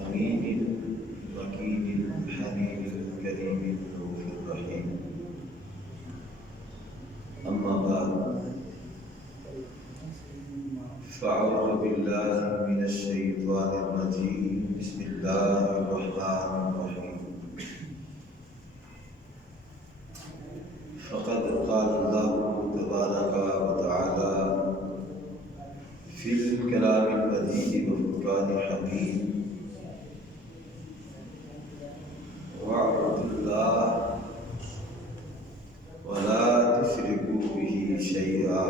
أمين وكيل الحليم الكريم الرؤوف الرحيم. أما بعد، فأعوذ بالله من الشيطان الرجيم. بسم الله الرحمن الرحيم. فقد قال الله تبارك وتعالى في الكلام المجيد والفرقان الحميد: واعبدوا الله ولا تشركوا به شيئا.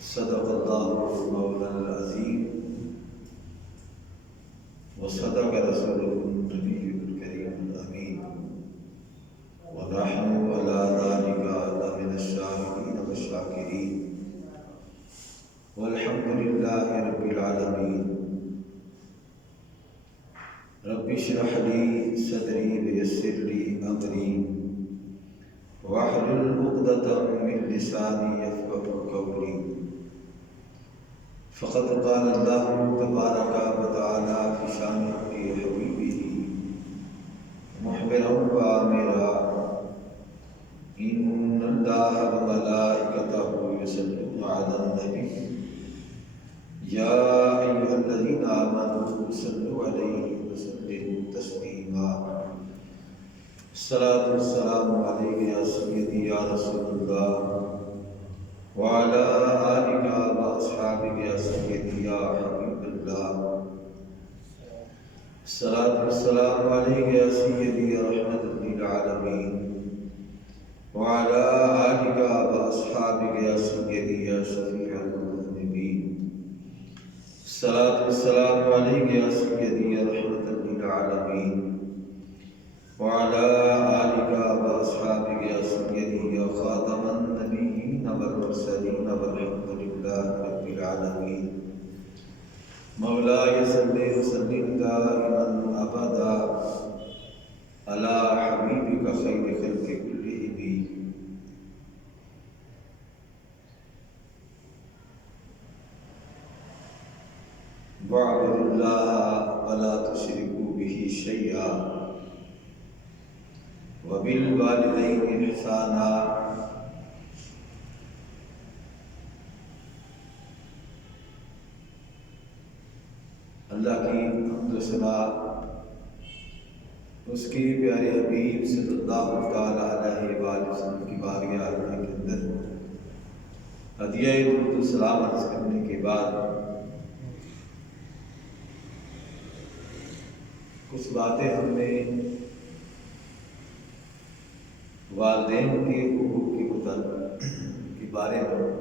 صدق الله مولانا العظيم وصدق رسوله النبي الكريم الأمين، ونحن على ذلك لمن الشاهدين والشاكرين، والحمد لله رب العالمين. رب اشرح لي صدري ويسر لي أمري واحلل عقدة من لساني يفقهوا قولي. فقد قال الله تبارك وتعالى في شان حبيبه محبرا وآمرا: إن الله وملائكته يصلون على النبي يا أيها الذين آمنوا صلوا عليه وسلموا تسليما. الصلاة والسلام عليك يا سيدي يا رسول الله، وعلى آلك وأصحابك يا سيدي يا حبيب الله. الصلاة والسلام عليك يا سيدي يا رحمة للعالمين، وعلى آلك وأصحابك يا سيدي يا شفيع المذنبين. الصلاة والسلام عليك يا سيدي يا رحمة للعالمين، وعلى آلك وأصحابك يا سيدي يا خاتم النبيين والمرسلين، والحمد لله رب العالمين. مولاي صل وسلم دائما أبدا على حبيبك خير خلق كلهم. واعبدوا الله ولا تشركوا به شيئا وبالوالدين إحسانا. اللہ کی حمد و ثنا اس کی پیارے حبیب صلی اللہ تعالیٰ علیہ وآلہ وسلم کی بارگاہ عالیہ کے اندر ہدیہ درود و سلام عرض کرنے کے بعد کچھ باتیں ہم نے والدین کے حقوق کے بارے میں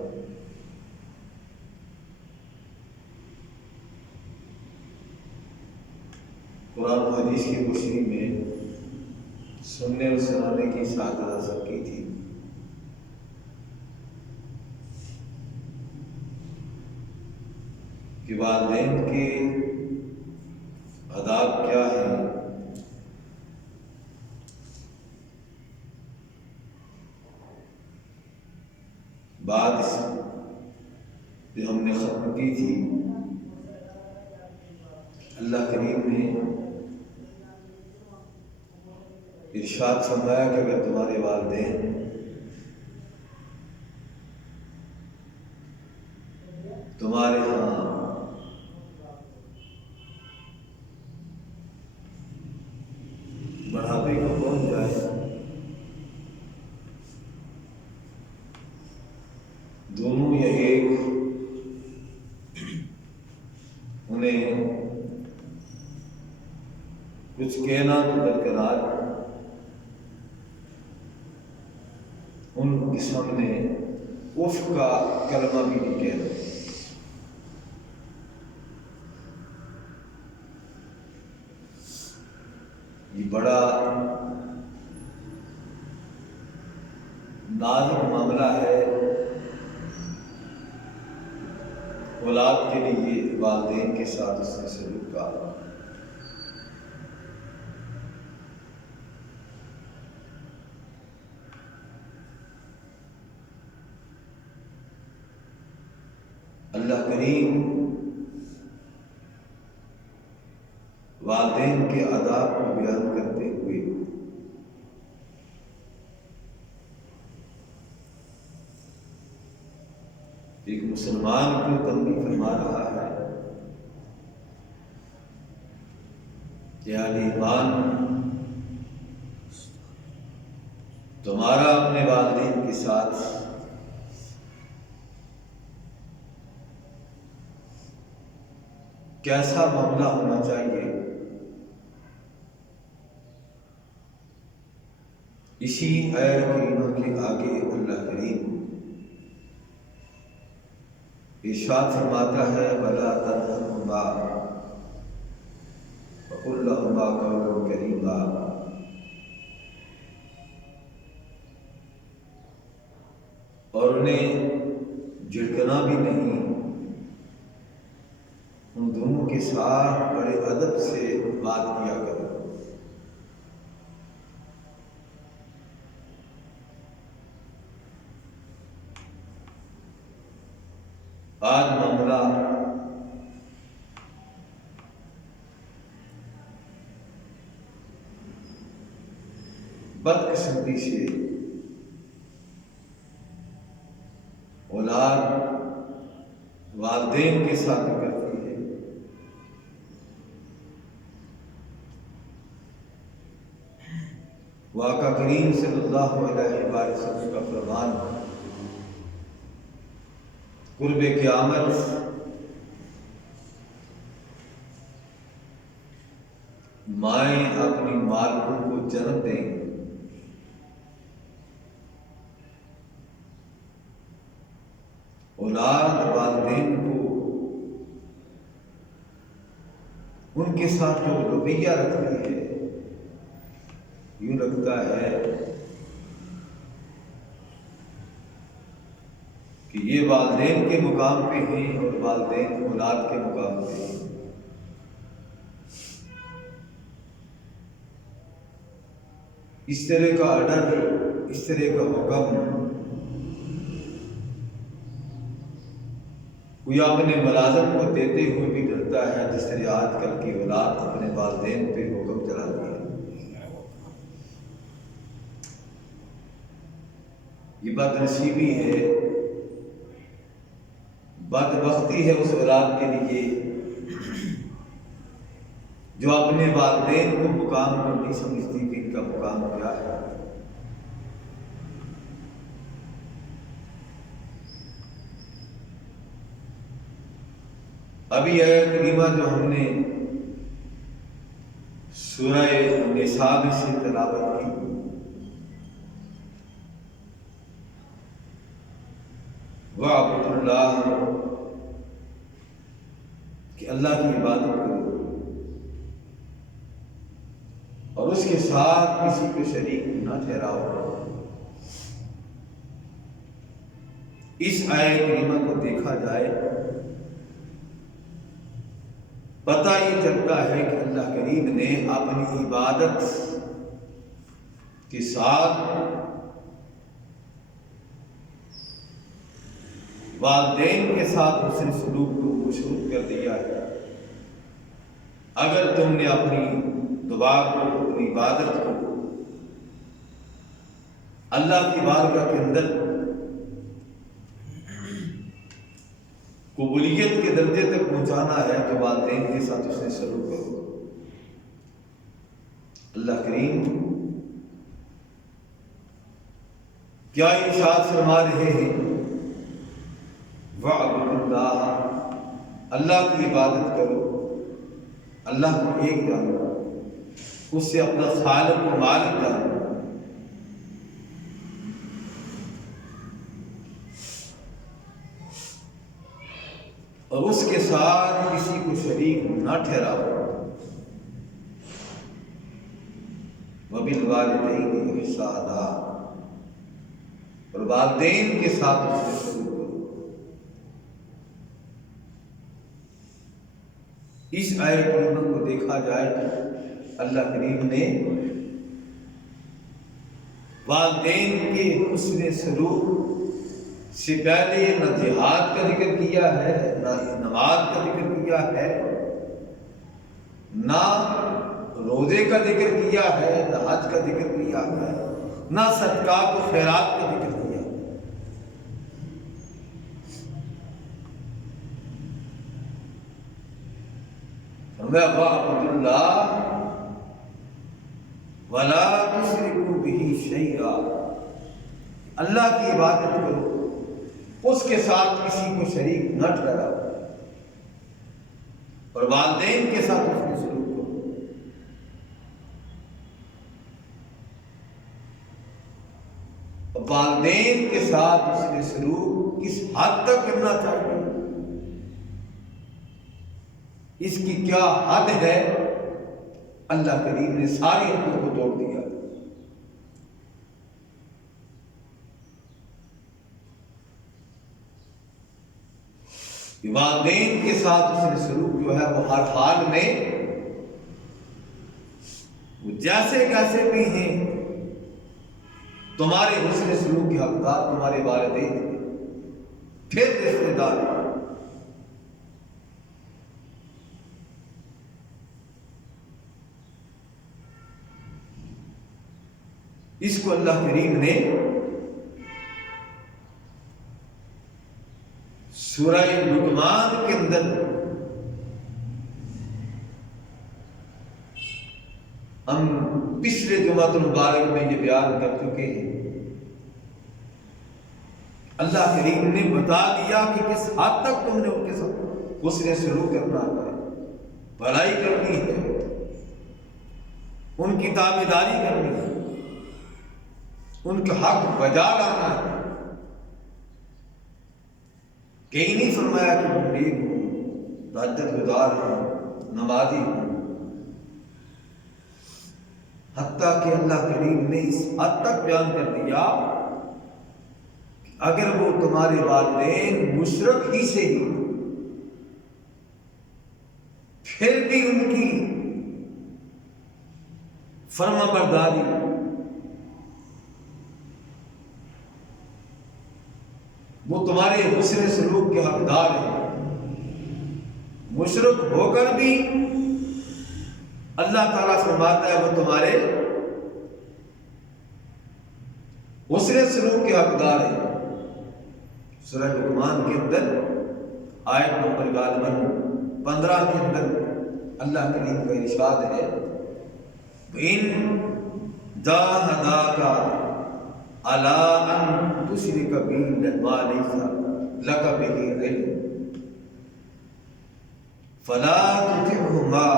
قرآن و حدیث کی روشنی میں سننے اور سنانے کی سعادت حاصل کی تھی. کہ والدین کے آداب کیا ہیں، بات اس جو ہم نے ختم کی تھی. اللہ کریم نے ارشاد فرمایا کہ اگر تمہارے والدین تمہارے ہاں بڑھاپے کو پہنچ جائے دونوں یا ایک، انہیں کچھ کہنا تو برقرار، ان کے سامنے اف کا کلمہ بھی نہیں کہنا. یہ بڑا نازک معاملہ ہے اولاد کے لیے والدین کے ساتھ اس نے سلوک کا. اللہ کریم والدین کے آداب کو بیان کرتے ہوئے ایک مسلمان کو تنبیہ فرما رہا ہے کہ اہل ایمان تمہارا اپنے والدین کے ساتھ کیسا معاملہ ہونا چاہیے، اسی آیت کریمہ کے آگے اللہ کریم ارشاد فرماتا ہے وَلَا تَنْهَرْهُمَا وَقُلْ لَهُمَا قَوْلًا كَرِيمًا، اور انہیں جھڑکنا بھی نہیں، ان دونوں کے ساتھ بڑے ادب سے بات کیا کرو۔ آج معاملہ بدقسمتی سے اولاد والدین کے ساتھ کرتی ہے۔ آقا کریم صلی اللہ علیہ وسلم کا فرمان قرب قیامت مائیں اپنی مالکوں کو جنم دیں گی، اولاد والدین کو ان کے ساتھ جو رویہ رکھتی ہے، یوں لگتا ہے کہ یہ والدین کے مقام پہ ہیں اور والدین اولاد کے مقام پہ ہیں۔ اس طرح کا آرڈر، اس طرح کا حکم کوئی اپنے ملازم کو دیتے ہوئے بھی ڈرتا ہے، جس طرح آج کل کی اولاد اپنے والدین پہ حکم چلاتی ہے۔ یہ بد نصیبی ہے، بدبختی ہے اس اولاد کے لیے جو اپنے والدین کو مقام کو نہیں سمجھتی کہ ان کا مقام کیا ہے۔ ابھی آیت کریمہ جو ہم نے سورہ نساء سے تلاوت کی، وَاعْبُدُوا اللَّهَ، کہ اللہ کی عبادت کرو اور اس کے ساتھ کسی کو شریک نہ ٹھہراؤ۔ اس آیت کریمہ کو دیکھا جائے پتہ یہ چلتا ہے کہ اللہ کریم نے اپنی عبادت کے ساتھ والدین کے ساتھ حسن سلوک کو مشروط کر دیا ہے۔ اگر تم نے اپنی دعا کو، اپنی عبادت کو اللہ کی بارگاہ کے اندر قبولیت کے درجے تک پہنچانا ہے تو والدین کے ساتھ حسن سلوک کرو۔ اللہ کریم کیا ارشاد فرما رہے ہیں؟ وَاعْبُدُوا اللَّهَ، اللہ کی عبادت کرو، اللہ کو ایک جانو، اس سے اپنا خالق و مالک جانو، اور اس کے ساتھ کسی کو شریک نہ ٹھہراؤ۔ وَبِالْوَالِدَيْنِ إِحْسَانًا، اور والدین کے ساتھ اس سے سلوک کرو۔ اس آیت کریمہ کو دیکھا جائے تو اللہ کریم نے والدین کے حسن سلوک سے پہلے نہ جہاد کا ذکر کیا ہے، نہ نماز کا ذکر کیا ہے، نہ روزے کا ذکر کیا ہے، نہ حج کا ذکر کیا ہے، نہ صدقات و خیرات کا ذکر کیا ہے۔ فرمایا وَاعْبُدُوا اللَّهَ وَلَا تُشْرِكُوا بِهِ شَيْئًا، اللہ کی عبادت کرو، اس کے ساتھ کسی کو شریک نہ ٹھہراؤ، اور والدین کے ساتھ اس میں سلوک کرو۔ والدین کے ساتھ اس نے سلوک کس حد تک کرنا چاہیے، اس کی کیا حد ہے، اللہ کریم نے ساری حدوں کو توڑ دیا۔ والدین کے ساتھ اس نے سلوک جو ہے وہ ہر حال میں، وہ جیسے کیسے بھی ہیں، تمہارے حسن سلوک کے حقدار تمہارے والدین ہیں، پھر رشتے دار ہیں۔ اس کو اللہ کریم نے سورہ لقمان کے اندر ہم پچھلے جمعۃ المبارک میں یہ بیان کر چکے ہیں۔ اللہ کریم نے بتا دیا کہ کس حد تک تم نے ان کے ساتھ حسن سلوک کرنا ہے، بھلائی کرنی ہے، ان کی تابعداری کرنی ہے، ان کا حق بجا لانا ہے۔ کہیں نہیں فرمایا کہ میں نیک ہوں، تہجد گزار ہوں، نمازی ہوں، حتیٰ کہ اللہ کریم نے اس حد تک بیان کر دیا کہ اگر وہ تمہارے والدین مشرک ہی سے ہی، پھر بھی ان کی فرما برداری، وہ تمہارے حسن سلوک کے حقدار ہیں، مشرک ہو کر بھی اللہ تعالیٰ فرماتا ہے وہ تمہارے حسن سلوک کے حقدار ہیں۔ سورہ لقمان کے اندر آیت نمبر غالباً 15 کے اندر اللہ کریم کا ارشاد ہے وَإِن جَاهَدَاكَ عَلَىٰ أَن تُشْرِكَ بِي مَا لَيْسَ لَكَ بِهِ عِلْمٌ فَلَا تُطِعْهُمَا،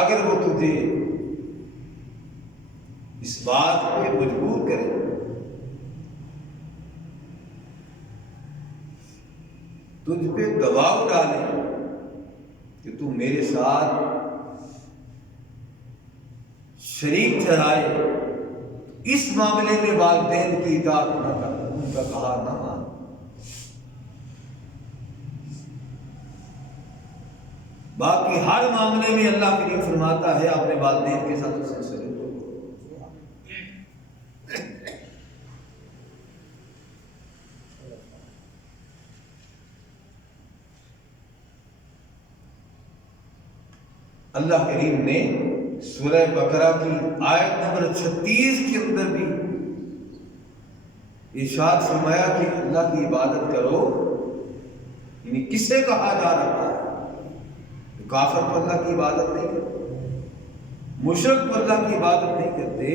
اگر وہ تجھے اس بات پہ مجبور کرے، تجھ پہ دباؤ ڈالے کہ تم میرے ساتھ شریک ٹھہرائے، اس معاملے میں والدین کی اطاعت نہ کر، ان کا کہا نہ مان۔ باقی ہر معاملے میں اللہ کریم فرماتا ہے اپنے والدین کے ساتھ اسے سلوک کرو۔ اللہ کریم نے سورہ بقرہ کی آیت نمبر 36 کے اندر بھی ارشاد فرمایا کہ اللہ کی عبادت کرو، یعنی کسے کہا جا رہا ہے؟ کافر تو اللہ کی عبادت نہیں کرتے، مشرک تو اللہ کی عبادت نہیں کرتے،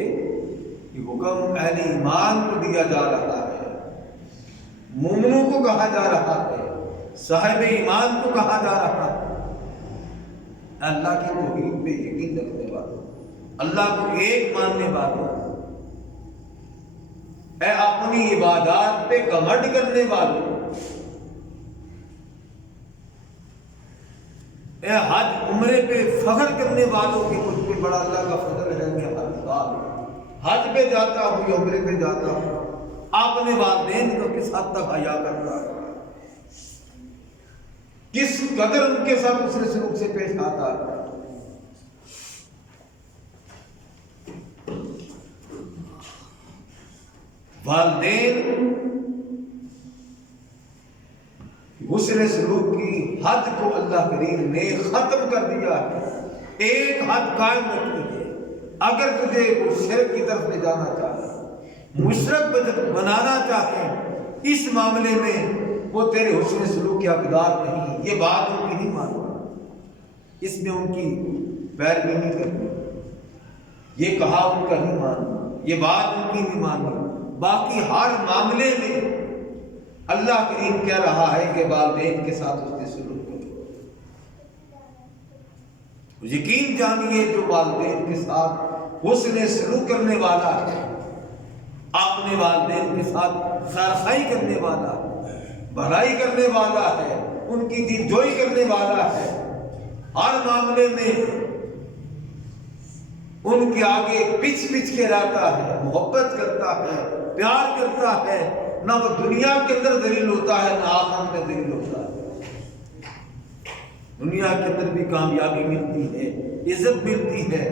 یہ حکم اہل ایمان کو دیا جا رہا ہے، مومنوں کو کہا جا رہا ہے، صاحب ایمان کو کہا جا رہا ہے، اللہ کی توحید پہ یقین رکھنے والوں، اللہ کو ایک ماننے والوں، اے اپنی عبادات پہ گھمنڈ کرنے والوں، اے حج عمرے پہ فخر کرنے والوں، کہ مجھ پہ بڑا اللہ کا فضل ہے، میں ہر سال حج پہ جاتا ہوں یا عمرے پہ جاتا ہوں، اپنے والدین کو کس حد تک حیا کرتا ہے، کس قدر ان کے ساتھ اس سلوک سے پیش آتا ہے۔ والدین حسن سلوک کی حد کو اللہ کریم نے ختم کر دیا ہے، ایک حد قائم رکھی ہے۔ اگر تجھے وہ شرک کی طرف لے جانا چاہے، مشرک بنانا چاہے، اس معاملے میں وہ تیرے حسن سلوک کے حقدار نہیں، یہ بات ان کی نہیں ماننا، اس میں ان کی پیروی نہیں کرنی، یہ کہا ان کا نہیں ماننا، یہ بات ان کی نہیں ماننی۔ باقی ہر معاملے میں اللہ کریم کہہ رہا ہے کہ والدین کے ساتھ اس نے سلوک کرو۔ یقین جانیے جو والدین کے ساتھ حسن سلوک کرنے والا ہے، اپنے والدین کے ساتھ خیرخواہی کرنے والا ہے، بھلائی کرنے والا ہے، ان کی دل جوئی کرنے والا ہے، ہر معاملے میں ان کے آگے پچھ کے رہتا ہے، محبت کرتا ہے، پیار کرتا ہے، نہ وہ دنیا کے اندر ذلیل ہوتا ہے نہ آخرت میں ذلیل ہوتا ہے۔ دنیا کے اندر بھی کامیابی ملتی ہے، عزت ملتی ہے،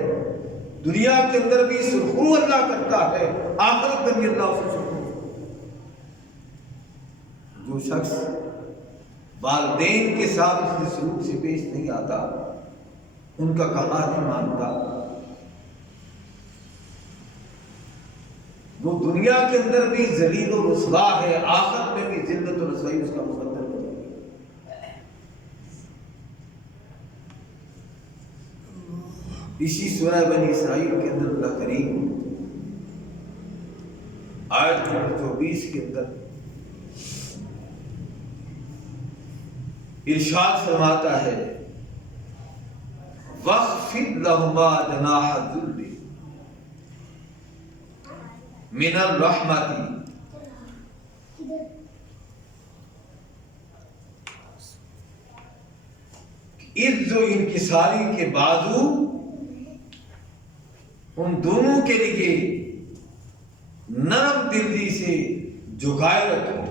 دنیا کے اندر بھی سرخرو اللہ کرتا ہے، آخرت میں بھی اللہ سے سرخرو۔ جو شخص والدین کے ساتھ اس کے سلوک سے پیش نہیں آتا، ان کا کہا نہیں مانتا، وہ دنیا کے اندر بھی ذلیل و رسوا ہے، آخرت میں بھی ذلت و رسوائی اس کا مقدر بنے گی۔ اسی سورہ بنی اسرائیل کے اندر اللہ کریم آیت نمبر 24 کے اندر ارشاد فرماتا ہے، وَاخْفِضْ لَهُمَا جَنَاحَ الذُّلِّ من الرحمت، عز و انکساری کے بازو ان دونوں کے لیے نرم دلی سے جھکائے رکھو۔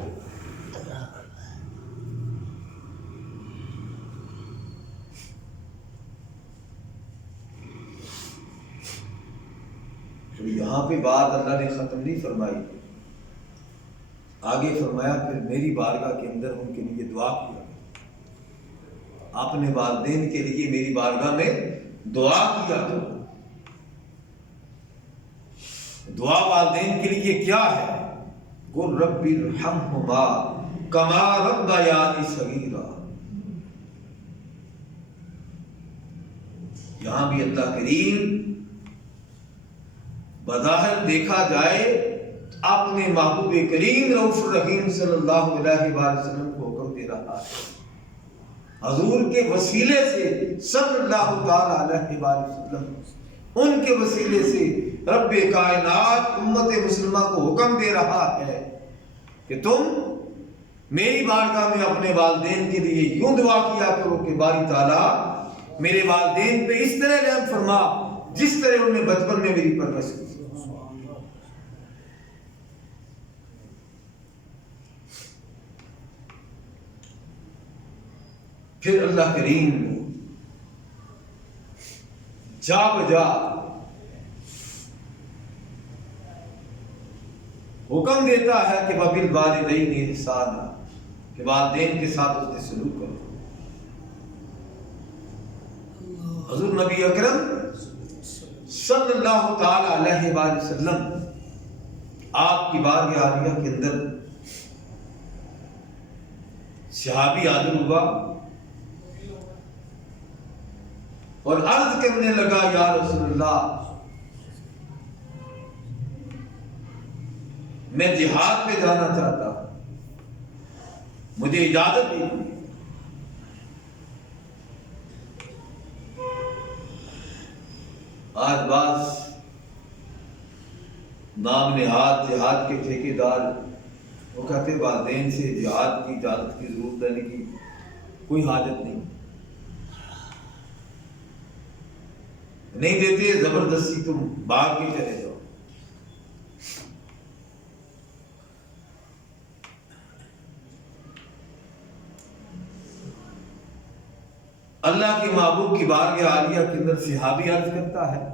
تو یہاں پہ بات اللہ نے ختم نہیں فرمائی، آگے فرمایا پھر میری بارگاہ کے اندر ان کے لیے دعا کیا، اپنے والدین کے لیے میری بارگاہ میں دعا کیا کرو۔ دعا والدین کے لیے کیا ہے؟ قُل رَبِّ ارْحَمْهُمَا كَمَا رَبَّيَانِي صَغِيرًا۔ یہاں بھی اللہ کریم بظاہر دیکھا جائے اپنے محبوب کریم رؤوف الرحیم صلی اللہ علیہ وآلہ وسلم کو حکم دے رہا ہے، حضور کے وسیلے سے صلی اللہ تعالی علیہ وآلہ وسلم، ان کے وسیلے سے رب کائنات امت مسلمہ کو حکم دے رہا ہے کہ تم میری بارگاہ میں اپنے والدین کے لیے یوں دعا کیا کرو کہ باری تعالیٰ میرے والدین پہ اس طرح رحم فرما جس طرح انہوں نے بچپن میں میری پرورش کی۔ پھر اللہ کریم جا بجا حکم دیتا ہے کہ وَبِالْوَالِدَيْنِ إِحْسَانًا، کہ والدین کے ساتھ اس نے سلوک کرو۔ حضور نبی اکرم صلی اللہ تعالی علیہ وآلہ وسلم آپ کی بارگاہ عالیہ کے اندر صحابی حاضر ہوا اور عرض کرنے لگا، یا رسول اللہ میں جہاد پہ جانا چاہتا ہوں، مجھے اجازت دیجیے۔ آج بعض نام نہاد جہاد کے ٹھیکیدار وہ کہتے والدین سے جہاد کی اجازت کی ضرورت دینے کی کوئی حاجت نہیں دیتے، زبردستی تم بھاگ کے چلے جاؤ۔ اللہ کے محبوب کی بارگاہ عالیہ کے اندر صحابی عرض کرتا ہے،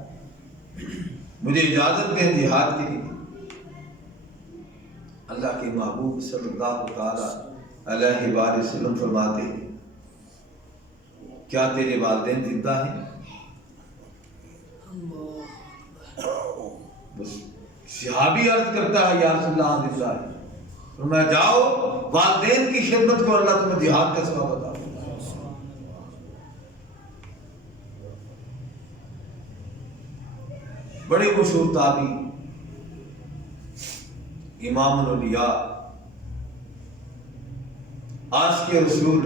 مجھے اجازت دیں جہاد کے لیے۔ اللہ کے محبوب صلی اللہ تعالی علیہ وآلہ وسلم فرماتے ہیں کیا تیرے والدین زندہ ہیں؟ بس صحابی عرض کرتا ہے یا رسول اللہ زندہ ہے. فرمایا جاؤ والدین کی خدمت کو اللہ تمہیں جہاد کا ثواب عطا فرمائے. بڑے مشہور تابعی امام الاولیاء عاشق رسول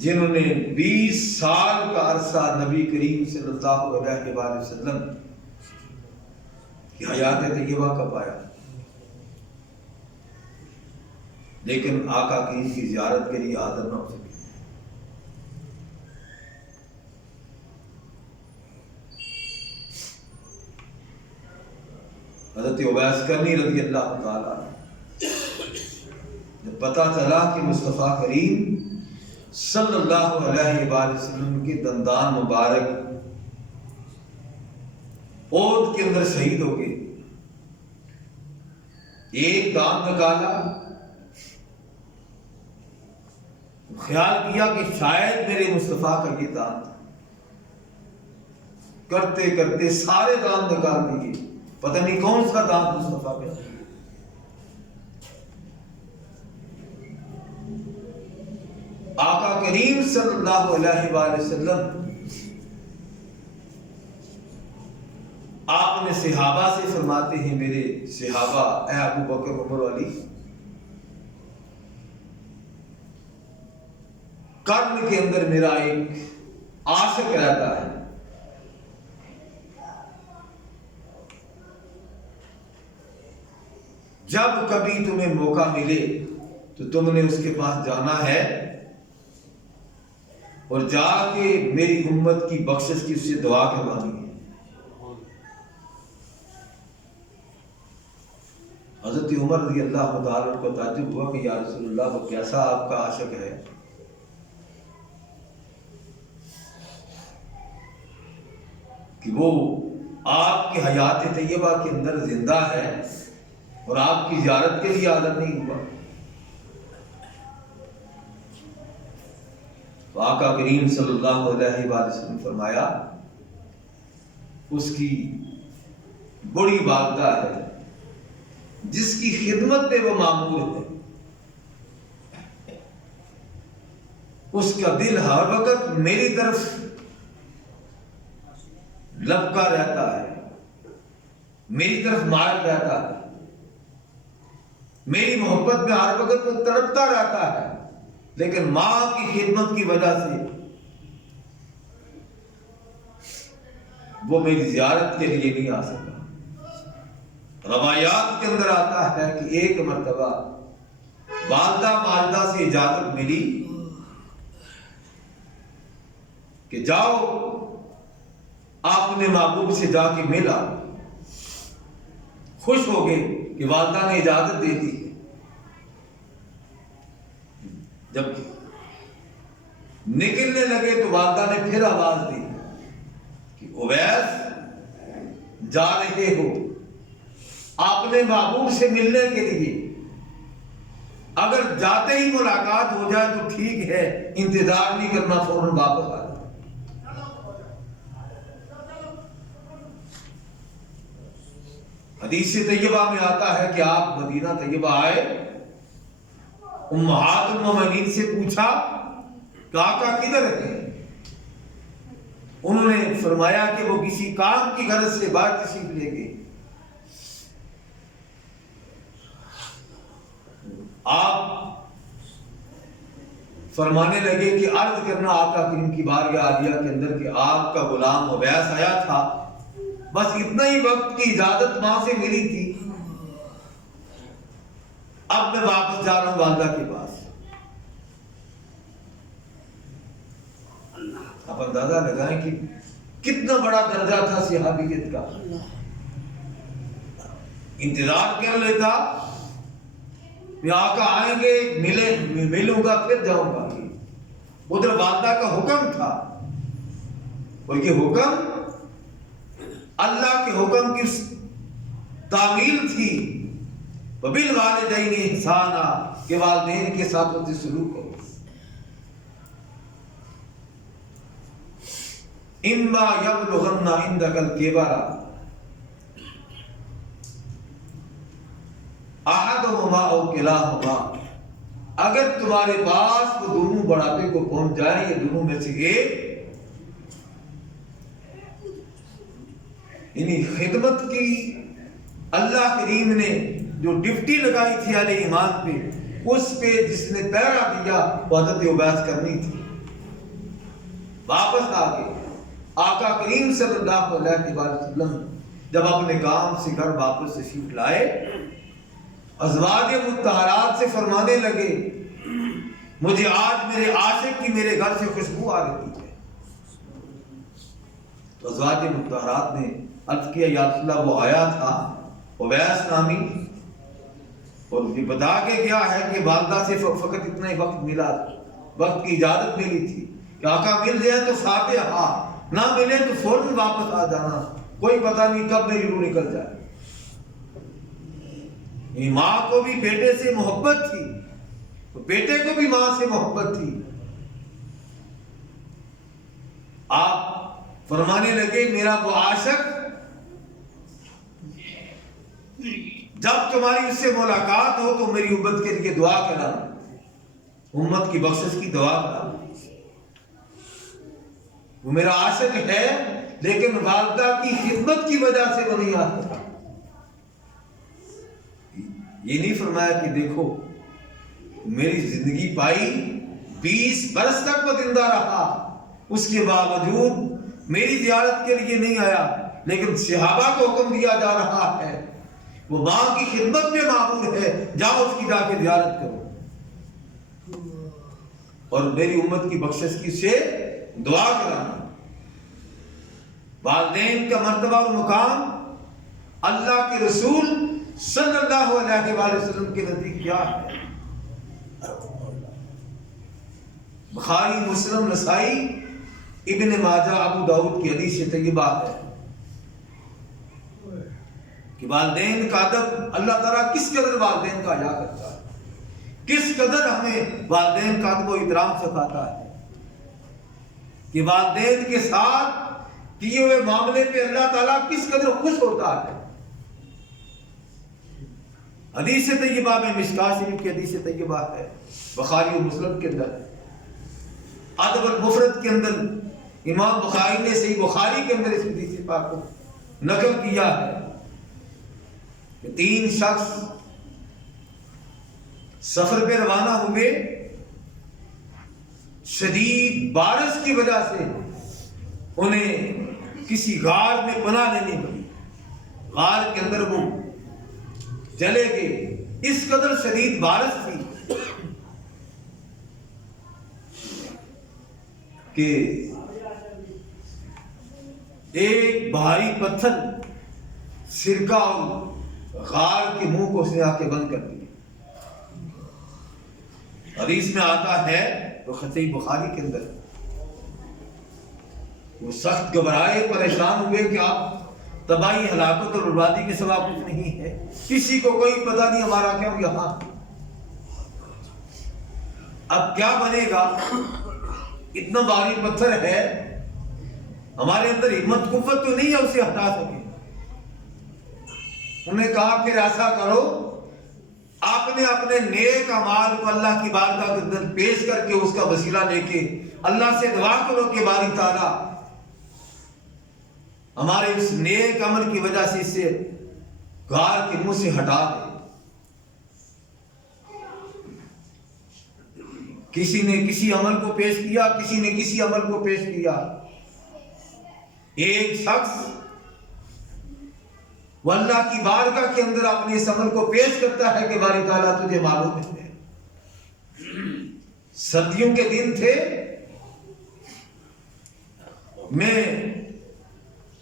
جنہوں نے 20 سال کا عرصہ نبی کریم صلی اللہ علیہ وآلہ وسلم کی حیات طیبہ کا پایا لیکن آقا کی زیارت کے لیے حاضر نہ ہو سکے. حضرت عبیس کرنی رضی اللہ تعالی جب پتہ چلا کہ مصطفیٰ کریم صلی اللہ علیہ وآلہ وسلم کے دندان مبارک احد کے اندر شہید ہو گئے, ایک دانت نکالا, خیال کیا کہ شاید میرے مصطفیٰ کا یہ دانت, کرتے کرتے سارے دانت نکال دیے, پتہ نہیں کون سا دانت مصطفیٰ کا. آقا کریم صلی اللہ علیہ وآلہ وسلم آپ نے صحابہ سے فرماتے ہیں میرے صحابہ اے ابو بکر عمر علی, قرن کے اندر میرا ایک عاشق رہتا ہے, جب کبھی تمہیں موقع ملے تو تم نے اس کے پاس جانا ہے اور جا کے میری امت کی بخشش کی اس سے دعا کروانی ہے. حضرت عمر رضی اللہ تعالیٰ کو تعجب ہوا کہ یا رسول اللہ وہ کیسا آپ کا عاشق ہے کہ وہ آپ کی حیات طیبہ کے اندر زندہ ہے اور آپ کی زیارت کے لیے حاضر نہیں ہوا. تو آقا کریم صلی اللہ علیہ وآلہ وسلم فرمایا اس کی بڑی والدہ ہے جس کی خدمت میں وہ مامور ہے, اس کا دل ہر وقت میری طرف لبکا رہتا ہے, میری طرف مائل رہتا ہے, میری محبت میں ہر وقت وہ تڑپتا رہتا ہے, لیکن ماں کی خدمت کی وجہ سے وہ میری زیارت کے لیے نہیں آ سکا. روایات کے اندر آتا ہے کہ ایک مرتبہ والدہ ماجدہ سے اجازت ملی کہ جاؤ آپ اپنے محبوب سے جا کے ملا. خوش ہو گئے کہ والدہ نے اجازت دے دی. جب نکلنے لگے تو والدہ نے پھر آواز دی کہ اویس جا رہے ہو اپنے محبوب سے ملنے کے لیے, اگر جاتے ہی ملاقات ہو جائے تو ٹھیک ہے, انتظار نہیں کرنا, فوراً واپس آ جائے. حدیث طیبہ میں آتا ہے کہ آپ مدینہ طیبہ آئے, امہات المومنین سے پوچھا کہ آقا کدھر ہے؟ انہوں نے فرمایا کہ وہ کسی کام کی غرض سے باہر تشریف لے گئے. آپ فرمانے لگے کہ عرض کرنا آقا کریم کی بارگاہ عالیہ کے اندر کہ آپ کا غلام اویس آیا تھا, بس اتنا ہی وقت کی اجازت ماں سے ملی تھی, اب میں واپس جا رہا ہوں والدہ کے پاس. آپ اندازہ لگائیں کہ کتنا بڑا درجہ تھا صحابیت کا. انتظار کر لیتا کہ آقا آئیں گے, ملوں گا پھر جاؤں گا. ادھر والدہ کا حکم تھا، اور یہ حکم اللہ کے حکم کی تعمیل تھی، وبالوالدین احسانا، کہ والدین کے ساتھ اچھے سلوک کرو۔ اما یبلغن عندک الکبر احدہما او کلاہما، اگر تمہارے پاس وہ دونوں بڑھاپے کو پہنچ جائیں، یہ دونوں میں سے ایک، یعنی خدمت کی اللہ کریم نے جو ڈیوٹی لگائی تھی اہل ایمان پہ، اس پہ جس نے پہرا دیا وہ حضرت عبیس کرنی تھی۔ واپس آ گئے آقا کریم صلی اللہ علیہ وسلم جب اپنے کام سے گھر واپس تشریف لائے، ازواج مطہرات سے فرمانے لگے مجھے آج میرے عاشق کی میرے گھر سے خوشبو آ رہی ہے۔ تو ازواج مطہرات نے عرض کیا یا رسول اللہ وہ آیا تھا عبیس نامی، اور یہ بتا کے کیا ہے کہ والدہ سے فقط اتنا ہی وقت ملا، وقت کی اجازت ملی تھی کہ آقا مل جائے تو صابے ہاں، نہ ملے تو فوراً واپس آ جانا، کوئی پتہ نہیں کب میری روح نکل جائے۔ ماں کو بھی بیٹے سے محبت تھی، بیٹے کو بھی ماں سے محبت تھی۔ آپ فرمانے لگے میرا وہ عاشق جب تمہاری اس سے ملاقات ہو تو میری امت کے لیے دعا کرنا، امت کی بخشش کی دعا کرنا۔ وہ میرا عاشق ہے لیکن والدہ کی خدمت کی وجہ سے وہ نہیں آتا۔ یہ نہیں فرمایا کہ دیکھو میری زندگی پائی 20 برس تک وہ زندہ رہا، اس کے باوجود میری زیارت کے لیے نہیں آیا، لیکن صحابہ کو حکم دیا جا رہا ہے وہ ماں کی خدمت میں معمور ہے، جاؤ اس کی جا کے زیارت کرو اور میری امت کی بخشش کی سے دعا کرانا۔ والدین کا مرتبہ اور مقام اللہ کے رسول صلی اللہ علیہ وآلہ وسلم کے نزدیک کیا ہے؟ بخاری، مسلم، نسائی، ابن ماجہ، ابو داؤد کی حدیث طیبہ ہے کہ والدین کا ادب اللہ تعالیٰ کس قدر والدین کا حیا کرتا ہے، کس قدر ہمیں والدین کا ادب و احترام سکھاتا ہے، کہ والدین کے ساتھ کیے ہوئے معاملے پہ اللہ تعالیٰ کس قدر خوش ہوتا ہے۔ حدیث طیبہ میں مشکاۃ شریف کی حدیث طیبہ ہے، بخاری و مسلم کے اندر، ادب المفرد کے اندر امام بخاری نے صحیح بخاری کے اندر اس حدیث پاک کو نقل کیا ہے کہ 3 شخص سفر پہ روانہ ہوئے، شدید بارش کی وجہ سے انہیں کسی غار میں پناہ لینی پڑی، غار کے اندر وہ چلے گئے، اس قدر شدید بارش تھی کہ ایک بھاری پتھر سرکہ اور غار کے منہ کو اس نے آ کے بند کر دیا۔ حدیث میں آتا ہے تو صحیح بخاری کے اندر وہ سخت گھبرائے، پریشان ہوئے کہ آپ تباہی، ہلاکت اور بربادی کے سوا کچھ نہیں ہے، کسی کو کوئی پتہ نہیں ہمارا کیا یہاں، اب کیا بنے گا، اتنا بھاری پتھر ہے، ہمارے اندر ہمت قوت تو نہیں ہے اسے ہٹا سکے۔ انہوں نے کہا پھر ایسا کرو، آپ نے اپنے نیک اعمال کو اللہ کی بارگاہ کے اندر پیش کر کے اس کا وسیلہ لے کے اللہ سے دعا کرو کہ باری تعالیٰ ہمارے اس نیک عمل کی وجہ سے اسے غار کے منہ سے ہٹا دے۔ کسی نے کسی عمل کو پیش کیا، کسی نے کسی عمل کو پیش کیا، ایک شخص وہ اللہ کی بارگاہ کے اندر اپنے اس عمل کو پیش کرتا ہے کہ باری تعالیٰ تجھے معلوم ہے سردیوں کے دن تھے، میں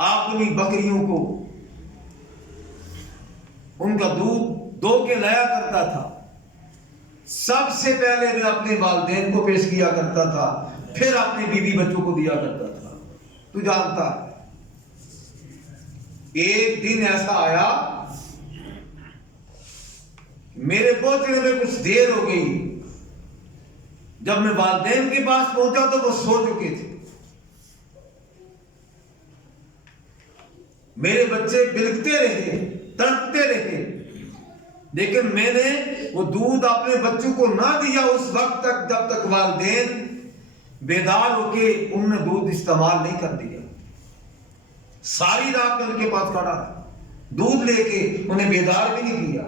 اپنی بکریوں کو ان کا دودھ دو کے لایا کرتا تھا، سب سے پہلے میں اپنے والدین کو پیش کیا کرتا تھا، پھر اپنے بیوی بچوں کو دیا کرتا تھا۔ تو جانتا ہے ایک دن ایسا آیا میرے پہنچنے میں کچھ دیر ہو گئی، جب میں والدین کے پاس پہنچا تو وہ سو چکے تھے۔ میرے بچے بلکتے رہے، تڑپتے رہے، لیکن میں نے وہ دودھ اپنے بچوں کو نہ دیا اس وقت تک جب تک والدین بیدار ہو کے انہوں نے دودھ استعمال نہیں کر دیا۔ ساری رات میں ان کے پاس کھڑا رہا، دودھ لے کے انہیں بیدار بھی نہیں کیا،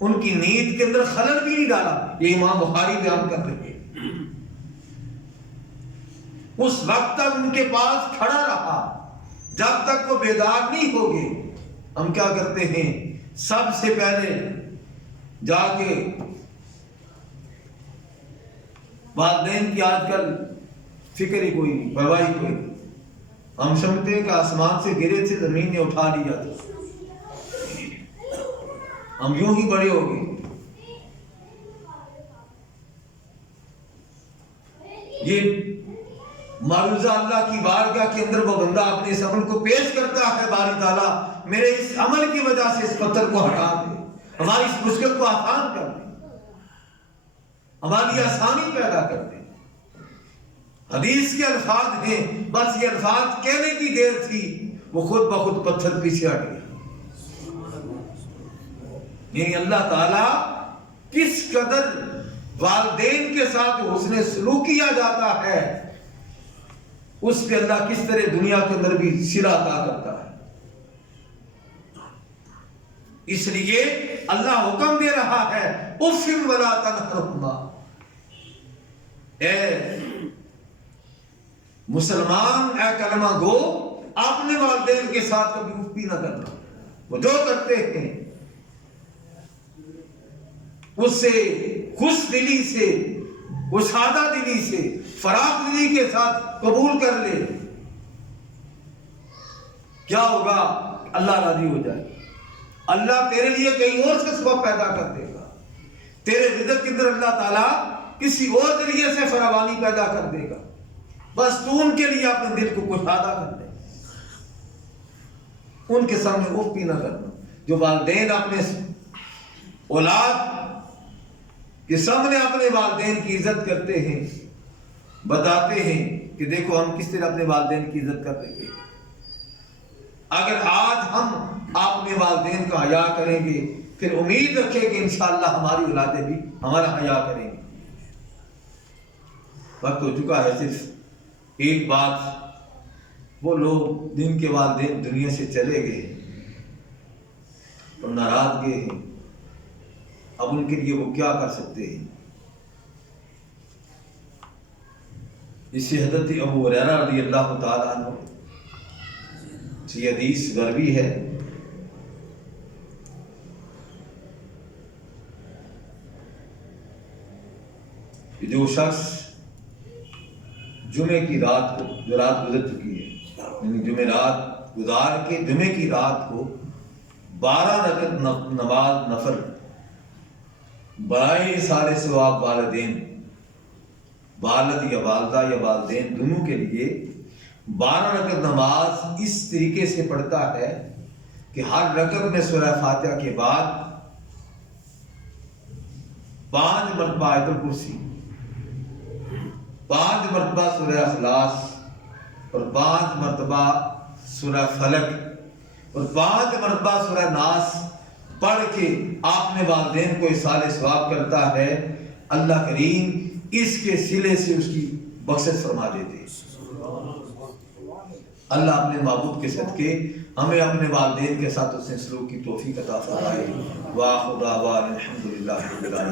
ان کی نیند کے اندر خلل بھی نہیں ڈالا۔ یہ امام بخاری بیان کر رہے ہیں۔ اس وقت تک ان کے پاس کھڑا رہا جب تک وہ بیدار نہیں ہوگے۔ ہم کیا کرتے ہیں، سب سے پہلے جا کے والدین کی آج کل فکر ہی کوئی نہیں، پرواہ ہی کوئی نہیں۔ ہم سمجھتے ہیں کہ آسمان سے گرے تھے، زمین نے اٹھا لیا تھا، ہم یوں ہی بڑے ہو گئے۔ یہ معروضہ اللہ کی بارگاہ کے اندر وہ بندہ اپنے اس عمل کو پیش کرتا ہے، باری تعالیٰ میرے اس عمل کی وجہ سے اس پتھر کو ہٹا دے، ہماری اس مشکل کو آسان کر دے، ہماری آسانی پیدا کر دے۔ حدیث کے الفاظ ہیں، بس یہ الفاظ کہنے کی دیر تھی، وہ خود بخود پتھر پیچھے ہٹ گیا۔ یعنی اللہ تعالیٰ کس قدر والدین کے ساتھ حسن سلوک کیا جاتا ہے، اس پہ اللہ کس طرح دنیا کے اندر بھی صلہ عطا کرتا ہے۔ اس لیے اللہ حکم دے رہا ہے اف ولا تنہرہما، اے مسلمان، اے کلمہ گو، اپنے والدین کے ساتھ کبھی اف بھی نہ کرنا۔ وہ جو کرتے ہیں اس سے خوش دلی سے، گشادہ دلی سے، فراخ دلی کے ساتھ قبول کر لے۔ کیا ہوگا؟ اللہ راضی ہو جائے، اللہ تیرے لیے کہیں اور سے سبب پیدا کر دے گا، تیرے رزق کے اندر اللہ تعالیٰ کسی اور ذریعے سے فراوانی پیدا کر دے گا۔ بس تو ان کے لیے اپنے دل کو گشادہ کر دے، ان کے سامنے اف بھی نہ کرنا۔ جو والدین اپنے اولاد کے سامنے اپنے والدین کی عزت کرتے ہیں، بتاتے ہیں کہ دیکھو ہم کس طرح اپنے والدین کی عزت کر رہے ہیں۔ اگر آج ہم اپنے والدین کا حیا کریں گے، پھر امید رکھیں کہ انشاءاللہ ہماری اولادیں بھی ہمارا حیا کریں گے۔ وقت ہو چکا ہے، صرف ایک بات، وہ لوگ جن کے والدین دنیا سے چلے گئے اور ناراض گئے ہیں، اب ان کے لیے وہ کیا کر سکتے ہیں؟ اس سے حضرت ابو ہریرہ رضی اللہ تعالیٰ عنہ یہ حدیث غربی ہے، کہ جو شخص جمعے کی رات کو، جو رات گزر چکی ہے، یعنی جمعے رات گزار کے جمعے کی رات کو 12 رکعت نماز نفل برائے سارے ثواب والدین، والد یا والدہ یا والدین دونوں کے لیے 12 رکعت نماز اس طریقے سے پڑھتا ہے کہ ہر رکعت میں سورہ فاتحہ کے بعد 5 مرتبہ آیت الکرسی، 5 مرتبہ سورہ اخلاص، اور 5 مرتبہ سورہ فلق، اور 5 مرتبہ سورہ ناس پڑھ کے اپنے والدین کو ایصال ثواب کرتا ہے، اللہ کریم اس کے صلے سے اس کی بخشش فرما دیتے ہیں۔ اللہ اپنے معبود کے صدقے ہمیں اپنے والدین کے ساتھ اس نے سلوک کی توفیق عطا فرمائے۔ وآخر دعوانا الحمدللہ رب العالمین۔